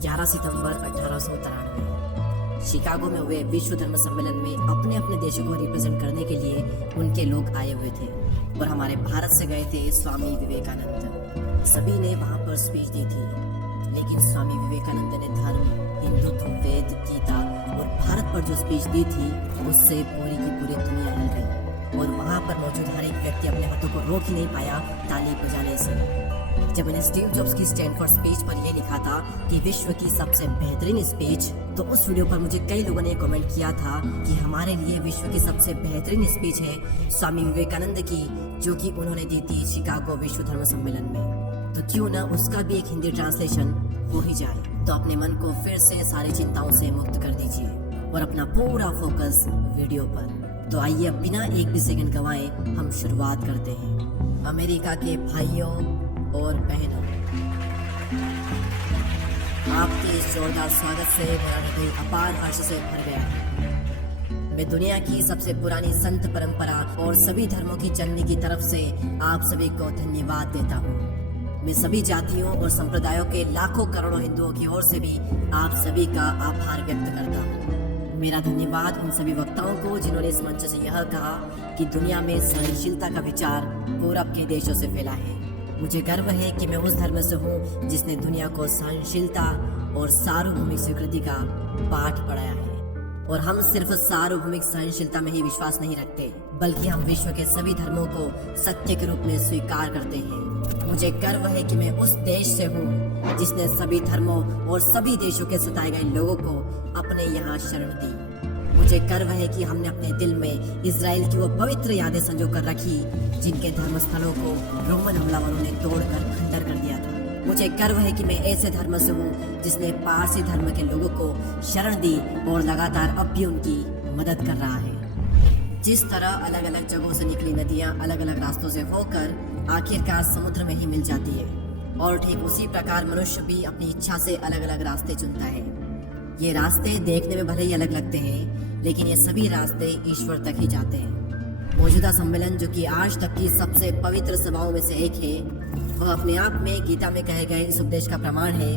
11 सितंबर 1893 Chicago में हुए विश्व धर्म सम्मेलन में अपने अपने देशों को रिप्रेजेंट करने के लिए उनके लोग आए हुए थे और हमारे भारत से गए थे स्वामी विवेकानंद। सभी ने वहां पर स्पीच दी थी, लेकिन स्वामी विवेकानंद ने धर्म, हिंदुत्व, वेद, गीता और भारत पर जो स्पीच दी थी उससे पूरी की पूरी दुनिया हिल गई और वहां पर मौजूद हर एक व्यक्ति अपने हाथों को रोक ही नहीं पाया ताली बजाने से। जब मैंने स्टीव जॉब्स की स्टैनफोर्ड स्पीच पर यह लिखा था कि विश्व की सबसे बेहतरीन स्पीच, तो उस वीडियो पर मुझे कई लोगों ने कमेंट किया था कि हमारे लिए विश्व की सबसे बेहतरीन स्पीच है स्वामी विवेकानंद की, जो कि उन्होंने दी थी शिकागो विश्व धर्म सम्मेलन में। तो क्यों ना उसका भी एक हिंदी ट्रांसलेशन हो ही जाए। तो अपने मन को फिर से सारी चिंताओं से मुक्त कर दीजिए और अपना पूरा फोकस वीडियो पर। तो आइए अब बिना एक भी सेकंड गंवाए हम शुरुआत करते हैं। अमेरिका के भाइयों और बहनों, आपके इस जोरदार स्वागत से मेरा हृदय अपार हर्ष से भर गया है। मैं दुनिया की सबसे पुरानी संत परंपरा और सभी धर्मों की जननी की तरफ से आप सभी को धन्यवाद देता हूँ। मैं सभी जातियों और संप्रदायों के लाखों करोड़ों हिंदुओं की ओर से भी आप सभी का आभार व्यक्त करता हूँ। मेरा धन्यवाद उन सभी वक्ताओं को जिन्होंने इस मंच से यह कहा कि दुनिया में सहनशीलता का विचार पूरब के देशों से फैला है। मुझे गर्व है कि मैं उस धर्म से हूँ जिसने दुनिया को सहनशीलता और सार्वभौमिक स्वीकृति का पाठ पढ़ाया है। और हम सिर्फ सार्वभौमिक सहनशीलता में ही विश्वास नहीं रखते, बल्कि हम विश्व के सभी धर्मों को सत्य के रूप में स्वीकार करते हैं। मुझे गर्व है कि मैं उस देश से हूँ जिसने सभी धर्मों और सभी देशों के सताए गए लोगों को अपने यहाँ शरण दी। मुझे गर्व है कि हमने अपने दिल में इजराइल की वो पवित्र यादें संजो कर रखी जिनके धर्मस्थलों को रोमन हमलावरों ने तोड़कर खंडर कर दिया था। मुझे गर्व है कि मैं ऐसे धर्म से हूँ जिसने पारसी धर्म के लोगों को शरण दी और लगातार अब भी उनकी मदद कर रहा है। जिस तरह अलग अलग जगहों से निकली नदियाँ अलग अलग रास्तों से होकर आखिरकार समुद्र में ही मिल जाती है, और ठीक उसी प्रकार मनुष्य भी अपनी इच्छा से अलग अलग रास्ते चुनता है। ये रास्ते देखने में भले ही अलग लगते हैं, लेकिन ये सभी रास्ते ईश्वर तक ही जाते हैं। मौजूदा सम्मेलन, जो कि आज तक की सबसे पवित्र सभाओं में से एक है, वह अपने आप में गीता में कहे गए इस उपदेश का प्रमाण है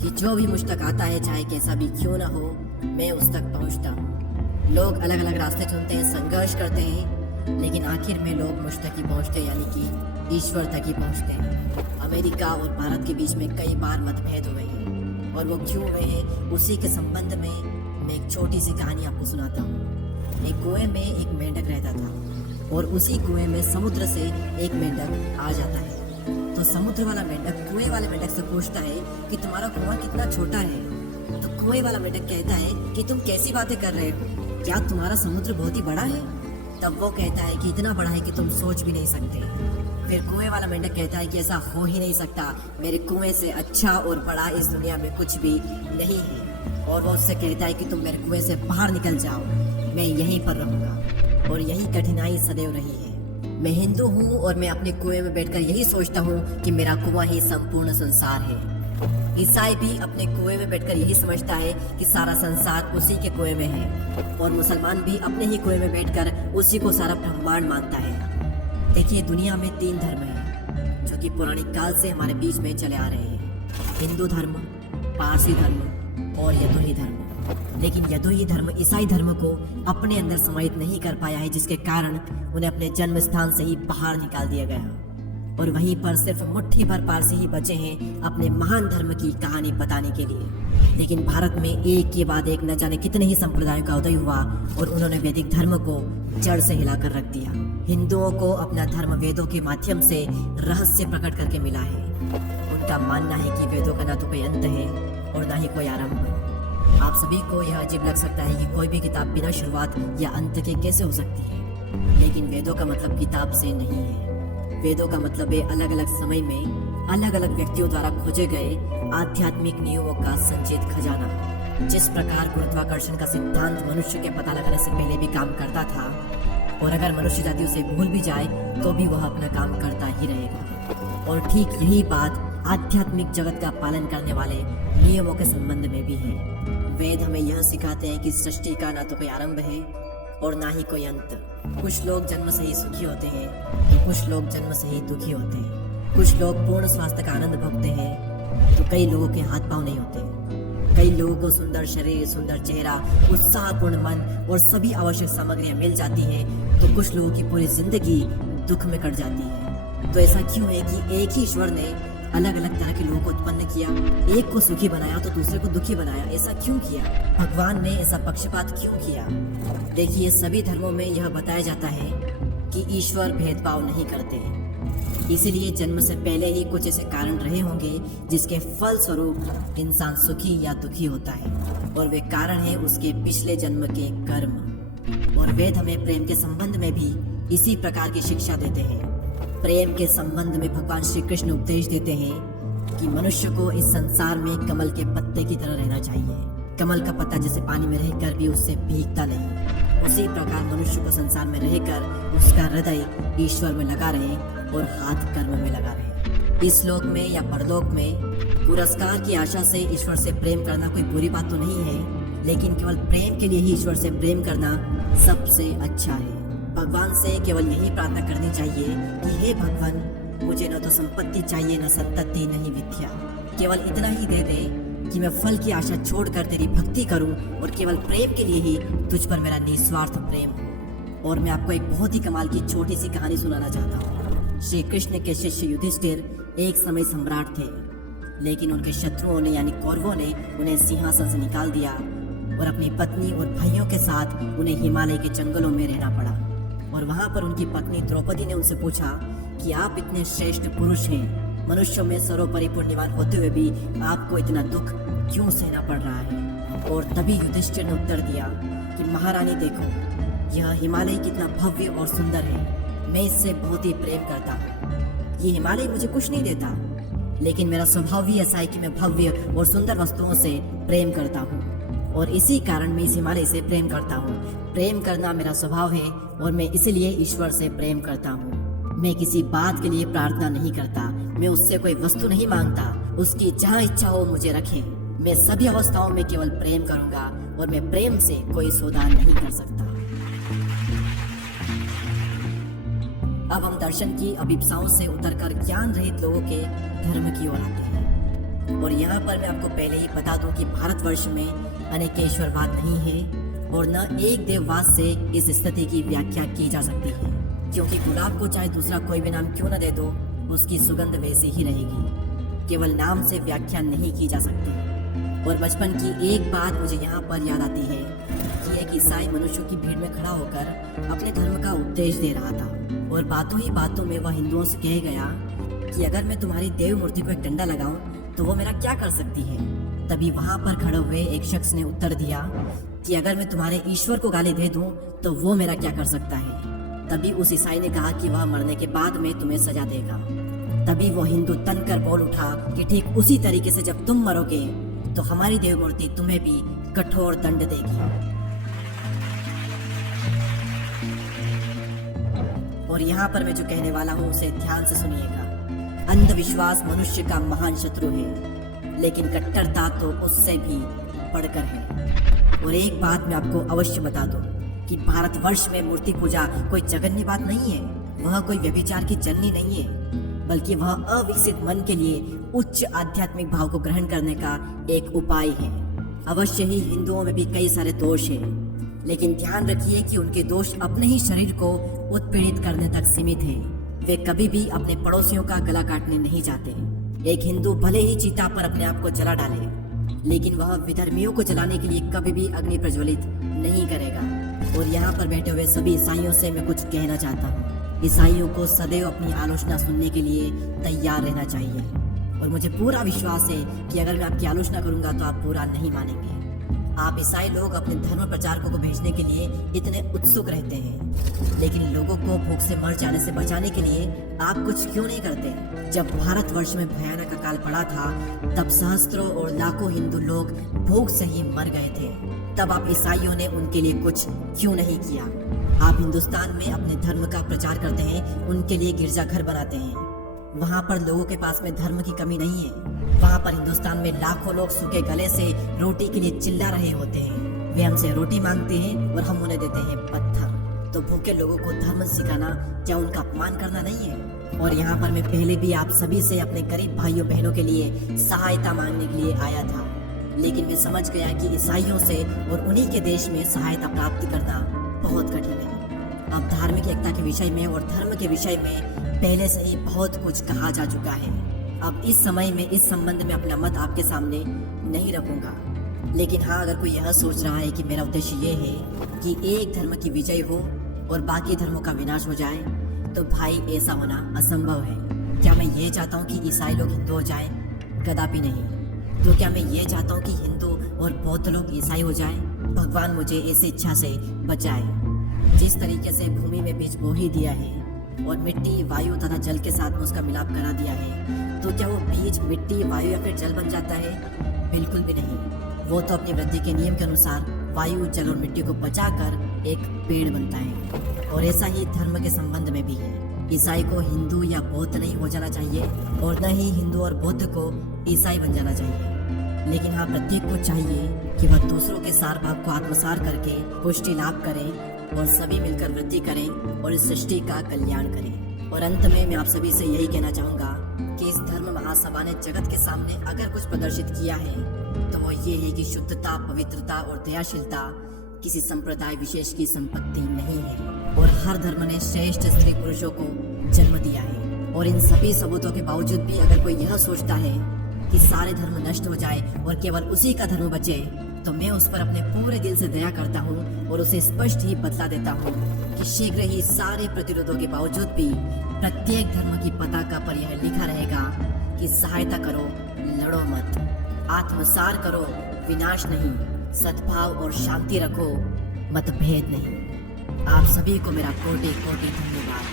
कि जो भी मुझ तक आता है, चाहे कैसा भी क्यों ना हो, मैं उस तक पहुंचता हूँ। लोग अलग अलग रास्ते चुनते हैं, संघर्ष करते हैं, लेकिन आखिर में लोग मुझ तक ही पहुंचते हैं, यानी कि ईश्वर तक ही पहुंचते हैं। अमेरिका और भारत के बीच में कई बार मतभेद हुए हैं, और वो क्यों हुए हैं उसी के संबंध में मैं एक छोटी सी कहानी आपको सुनाता हूँ। एक कुएं में एक मेंढक रहता था, और उसी कुएं में समुद्र से एक मेंढक आ जाता है। तो समुद्र वाला मेंढक कुएं वाले मेंढक से पूछता है कि तुम्हारा कुआं कितना छोटा है। तो कुएं वाला मेंढक कहता है कि तुम कैसी बातें कर रहे हो, क्या तुम्हारा समुद्र बहुत ही बड़ा है? तब वो कहता है कि इतना बड़ा है कि तुम सोच भी नहीं सकते। फिर कुएं वाला मेंढक कहता है कि ऐसा हो ही नहीं सकता, मेरे कुएं से अच्छा और बड़ा इस दुनिया में कुछ भी नहीं है। और वो उससे कहता है कि तुम मेरे कुएं से बाहर निकल जाओ, मैं यहीं पर रहूंगा। और यही कठिनाई सदैव रही है। मैं हिंदू हूँ और मैं अपने कुएं में बैठकर यही सोचता हूँ कि मेरा कुआं ही संपूर्ण संसार है। ईसाई भी अपने कुएं में बैठकर यही समझता है कि सारा संसार उसी के कुएं में है, और मुसलमान भी अपने ही कुएं में बैठकर उसी को सारा ब्रह्मांड मानता है। देखिए, दुनिया में 3 धर्म हैं जो कि पौराणिक काल से हमारे बीच में चले आ रहे हैं: हिंदू धर्म, पारसी धर्म और यदुही धर्म। लेकिन यदुही धर्म ईसाई धर्म को अपने अंदर समाहित नहीं कर पाया है, जिसके कारण उन्हें अपने जन्म स्थान से ही बाहर निकाल दिया गया, और वहीं पर सिर्फ मुट्ठी भर पारसी ही बचे हैं अपने महान धर्म की कहानी बताने के लिए। लेकिन भारत में एक के बाद एक न जाने कितने ही संप्रदायों का उदय हुआ, और उन्होंने वैदिक धर्म को जड़ से हिलाकर रख दिया। हिंदुओं को अपना धर्म वेदों के माध्यम से रहस्य प्रकट करके मिला है। उनका मानना है कि वेदों का ना तो कोई अंत है और ना ही कोई आरंभ। आप सभी को यह अजीब लग सकता है कि कोई भी किताब बिना शुरुआत या अंत के कैसे हो सकती है, लेकिन वेदों का मतलब किताब से नहीं है। वेदों का मतलब है अलग अलग समय में अलग अलग व्यक्तियों द्वारा खोजे गए आध्यात्मिक नियमों का संचित खजाना। जिस प्रकार गुरुत्वाकर्षण का सिद्धांत मनुष्य के पता लगाने से पहले भी काम करता था, और अगर मनुष्य जाति उसे भूल भी जाए तो भी वह अपना काम करता ही रहेगा, और ठीक यही बात आध्यात्मिक जगत का पालन करने वाले नियमों के संबंध में भी है। वेद हमें यह सिखाते हैं कि सृष्टि का ना तो कोई आरंभ है और ना ही कोई अंत। कुछ लोग जन्म से ही सुखी होते हैं, तो कुछ लोग जन्म से ही दुखी होते हैं। कुछ लोग पूर्ण स्वास्थ्य का आनंद भोगते हैं, तो कई लोगों के हाथ पांव नहीं होते। कई लोगों को सुंदर शरीर, सुंदर चेहरा, उत्साहपूर्ण मन और सभी आवश्यक सामग्रियां मिल जाती हैं, तो कुछ लोगों की पूरी जिंदगी दुख में कट जाती है। तो ऐसा क्यों है कि एक ही ईश्वर ने अलग अलग तरह के लोगों को उत्पन्न किया, एक को सुखी बनाया तो दूसरे को दुखी बनाया? ऐसा क्यों किया? भगवान ने ऐसा पक्षपात क्यों किया? देखिए, सभी धर्मों में यह बताया जाता है कि ईश्वर भेदभाव नहीं करते, इसीलिए जन्म से पहले ही कुछ ऐसे कारण रहे होंगे जिसके फल स्वरूप इंसान सुखी या दुखी होता है, और वे कारण है उसके पिछले जन्म के कर्म। और वेद हमें प्रेम के संबंध में भी इसी प्रकार की शिक्षा देते हैं। प्रेम के संबंध में भगवान श्री कृष्ण उपदेश देते हैं कि मनुष्य को इस संसार में कमल के पत्ते की तरह रहना चाहिए। कमल का पत्ता जैसे पानी में रहकर भी उससे भीगता नहीं, उसी प्रकार मनुष्य को संसार में रहकर उसका हृदय ईश्वर में लगा रहे और हाथ कर्म में लगा रहे। इस लोक में या परलोक में पुरस्कार की आशा से ईश्वर से प्रेम करना कोई बुरी बात तो नहीं है, लेकिन केवल प्रेम के लिए ही ईश्वर से प्रेम करना सबसे अच्छा है। भगवान से केवल यही प्रार्थना करनी चाहिए कि हे भगवान, मुझे न तो संपत्ति चाहिए, न संतति, नहीं विद्या, केवल इतना ही दे दे कि मैं फल की आशा छोड़कर तेरी भक्ति करूं और केवल प्रेम के लिए ही तुझ पर मेरा निस्वार्थ प्रेम हो। और मैं आपको एक बहुत ही कमाल की छोटी सी कहानी सुनाना चाहता हूँ। श्री कृष्ण के शिष्य युधिष्ठिर एक समय सम्राट थे, लेकिन उनके शत्रुओं ने यानी कौरवों ने उन्हें सिंहासन से निकाल दिया और अपनी पत्नी और भाइयों के साथ उन्हें हिमालय के जंगलों में रहना पड़ा। और वहां पर उनकी पत्नी द्रौपदी ने उनसे पूछा कि आप इतने श्रेष्ठ पुरुष हैं, मनुष्यों में सर्वोपरि पुण्यवान होते हुए भी आपको इतना दुख क्यों सहना पड़ रहा है? और तभी युधिष्ठिर ने उत्तर दिया कि महारानी देखो, यह हिमालय कितना भव्य और सुंदर है, मैं इससे बहुत ही प्रेम करता हूँ। ये हिमालय मुझे कुछ नहीं देता, लेकिन मेरा स्वभाव ही ऐसा है कि मैं भव्य और सुंदर वस्तुओं से प्रेम करता हूँ, और इसी कारण मैं इस हिमालय से प्रेम करता हूँ। प्रेम करना मेरा स्वभाव है और मैं इसलिए ईश्वर से प्रेम करता हूँ। मैं किसी बात के लिए प्रार्थना नहीं करता, मैं उससे कोई वस्तु नहीं मांगता, उसकी जहाँ इच्छा हो मुझे रखे। मैं सभी अवस्थाओं में केवल प्रेम करूंगा और मैं प्रेम से कोई सौदा नहीं कर सकता। अब हम दर्शन की अभिप्साओं से उतरकर ज्ञान रहित लोगों के धर्म की ओर आते हैं। और यहाँ पर मैं आपको पहले ही बता दूं कि भारतवर्ष में अनेकेश्वरवाद नहीं है और न एक देववाद से इस स्थिति की व्याख्या की जा सकती है, क्योंकि गुलाब को चाहे दूसरा कोई भी नाम क्यों न दे दो, उसकी सुगंध वैसी ही रहेगी। केवल नाम से व्याख्या नहीं की जा सकती। और बचपन की एक बात मुझे यहाँ पर याद आती है कि एक ईसाई मनुष्यों की भीड़ में खड़ा होकर अपने धर्म का उपदेश दे रहा था, और बातों ही बातों में वह हिंदुओं से कह गया कि अगर मैं तुम्हारी देव मूर्ति को एक डंडा लगाऊं तो वो मेरा क्या कर सकती है? तभी वहां पर खड़े हुए एक शख्स ने उत्तर दिया कि अगर मैं तुम्हारे ईश्वर को गाली दे दूं तो वो मेरा क्या कर सकता है? तभी उस ईसाई ने कहा कि वह मरने के बाद में तुम्हें सजा देगा। तभी वो हिंदू तनकर बोल उठा कि ठीक उसी तरीके से जब तुम मरोगे तो हमारी देव मूर्ति तुम्हें भी कठोर दंड देगी। और यहाँ पर मैं जो कहने वाला हूँ उसे ध्यान से सुनिएगा। अंधविश्वास मनुष्य का महान शत्रु है, लेकिन कट्टरता तो उससे भी बढ़कर है। और एक बात मैं आपको अवश्य बता दूं कि भारतवर्ष में मूर्ति पूजा कोई जघन्य बात नहीं है, वह कोई व्यभिचार की जननी नहीं है, बल्कि वह अविकसित मन के लिए उच्च आध्यात्मिक भाव को ग्रहण करने का एक उपाय है। अवश्य ही हिंदुओं में भी कई सारे दोष हैं, लेकिन ध्यान रखिए कि उनके दोष अपने ही शरीर को उत्पीड़ित करने तक सीमित हैं। वे कभी भी अपने पड़ोसियों का गला काटने नहीं जाते। एक हिंदू भले ही चिता पर अपने आप को जला डाले, लेकिन वह विधर्मियों को जलाने के लिए कभी भी अग्नि प्रज्वलित नहीं करेगा। और यहाँ पर बैठे हुए सभी ईसाइयों से मैं कुछ कहना चाहता हूँ। ईसाइयों को सदैव अपनी आलोचना सुनने के लिए तैयार रहना चाहिए, और मुझे पूरा विश्वास है कि अगर मैं आपकी आलोचना करूंगा तो आप पूरा नहीं मानेंगे। आप ईसाई लोग अपने धर्म प्रचारकों को भेजने के लिए इतने उत्सुक रहते हैं, लेकिन लोगों को भूख से मर जाने से बचाने के लिए आप कुछ क्यों नहीं करते? जब भारतवर्ष में भयानक अकाल पड़ा था, तब सहस्त्रों और लाखों हिंदू लोग भूख से ही मर गए थे। तब आप ईसाइयों ने उनके लिए कुछ क्यों नहीं किया? आप हिंदुस्तान में अपने धर्म का प्रचार करते हैं, उनके लिए गिरजाघर बनाते हैं। वहाँ पर लोगों के पास में धर्म की कमी नहीं है। वहाँ पर हिंदुस्तान में लाखों लोग सूखे गले से रोटी के लिए चिल्ला रहे होते हैं। वे हमसे रोटी मांगते हैं और हम उन्हें देते हैं पत्थर। तो भूखे लोगों को धर्म सिखाना क्या उनका अपमान करना नहीं है? और यहाँ पर मैं पहले भी आप सभी से अपने गरीब भाइयों बहनों के लिए सहायता मांगने के लिए आया था, लेकिन मैं समझ गया कि ईसाइयों से और उन्हीं के देश में सहायता प्राप्त करना बहुत कठिन है। अब धार्मिक एकता के विषय में और धर्म के विषय में पहले से ही बहुत कुछ कहा जा चुका है। अब इस समय में इस संबंध में अपना मत आपके सामने नहीं रखूंगा। लेकिन हाँ, अगर कोई यह सोच रहा है कि मेरा उद्देश्य ये है कि एक धर्म की विजय हो और बाकी धर्मों का विनाश हो जाए, तो भाई ऐसा होना असंभव है। क्या मैं ये चाहता हूँ कि ईसाई लोग हिंदू हो जाएं? कदापि नहीं। तो क्या मैं ये चाहता हूँ कि हिंदू और बौद्ध लोग ईसाई हो जाएं? भगवान मुझे इस इच्छा से बचाए। जिस तरीके से भूमि में बीज बो ही दिया है और मिट्टी, वायु तथा जल के साथ में उसका मिलाप करा दिया है, तो क्या वो बीज मिट्टी, वायु या फिर जल बन जाता है? बिल्कुल भी नहीं। वो तो अपनी वृद्धि के नियम के अनुसार वायु, जल और मिट्टी को बचाकर एक पेड़ बनता है। और ऐसा ही धर्म के संबंध में भी है। ईसाई को हिंदू या बौद्ध नहीं हो जाना चाहिए और न ही हिंदू और बौद्ध को ईसाई बन जाना चाहिए। लेकिन हाँ, प्रत्येक को चाहिए कि वह दूसरों के सार भाव को आत्मसार करके पुष्टि लाभ करें और सभी मिलकर वृद्धि करें और इस सृष्टि का कल्याण करें। और अंत में मैं आप सभी से यही कहना चाहूँगा कि इस धर्म महासभा ने जगत के सामने अगर कुछ प्रदर्शित किया है तो वो ये है कि शुद्धता, पवित्रता और दयाशीलता किसी संप्रदाय विशेष की संपत्ति नहीं है। और हर धर्म ने श्रेष्ठ स्त्री पुरुषों को जन्म दिया है। और इन सभी सबूतों के बावजूद भी अगर कोई यह सोचता है कि सारे धर्म नष्ट हो जाए और केवल उसी का धर्म बचे, तो मैं उस पर अपने पूरे दिल से दया करता हूँ और उसे स्पष्ट ही बतला देता हूँ कि शीघ्र ही सारे प्रतिरोधों के बावजूद भी प्रत्येक धर्म की पताका पर यह लिखा रहेगा कि सहायता करो, लड़ो मत, आत्मसार करो, विनाश नहीं, सद्भाव और शांति रखो, मतभेद नहीं। आप सभी को मेरा कोटि कोटि धन्यवाद।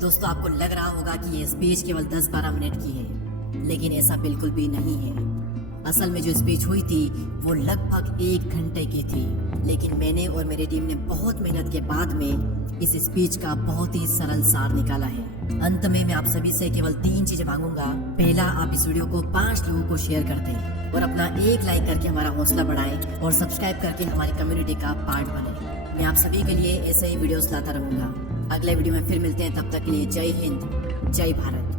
दोस्तों, आपको लग रहा होगा कि ये स्पीच केवल 10-12 मिनट की है, लेकिन ऐसा बिल्कुल भी नहीं है। असल में जो स्पीच हुई थी वो लगभग 1 घंटे की थी, लेकिन मैंने और मेरी टीम ने बहुत मेहनत के बाद में इस स्पीच का बहुत ही सरल सार निकाला है। अंत में मैं आप सभी से केवल 3 चीजें मांगूंगा। पहला, आप इस वीडियो को 5 लोगों को शेयर कर दें और अपना 1 लाइक करके हमारा हौसला बढ़ाएं और सब्सक्राइब करके हमारी कम्युनिटी का पार्ट बने। मैं आप सभी के लिए ऐसे ही वीडियोस लाता रहूंगा। अगले वीडियो में फिर मिलते हैं, तब तक के लिए जय हिंद, जय भारत।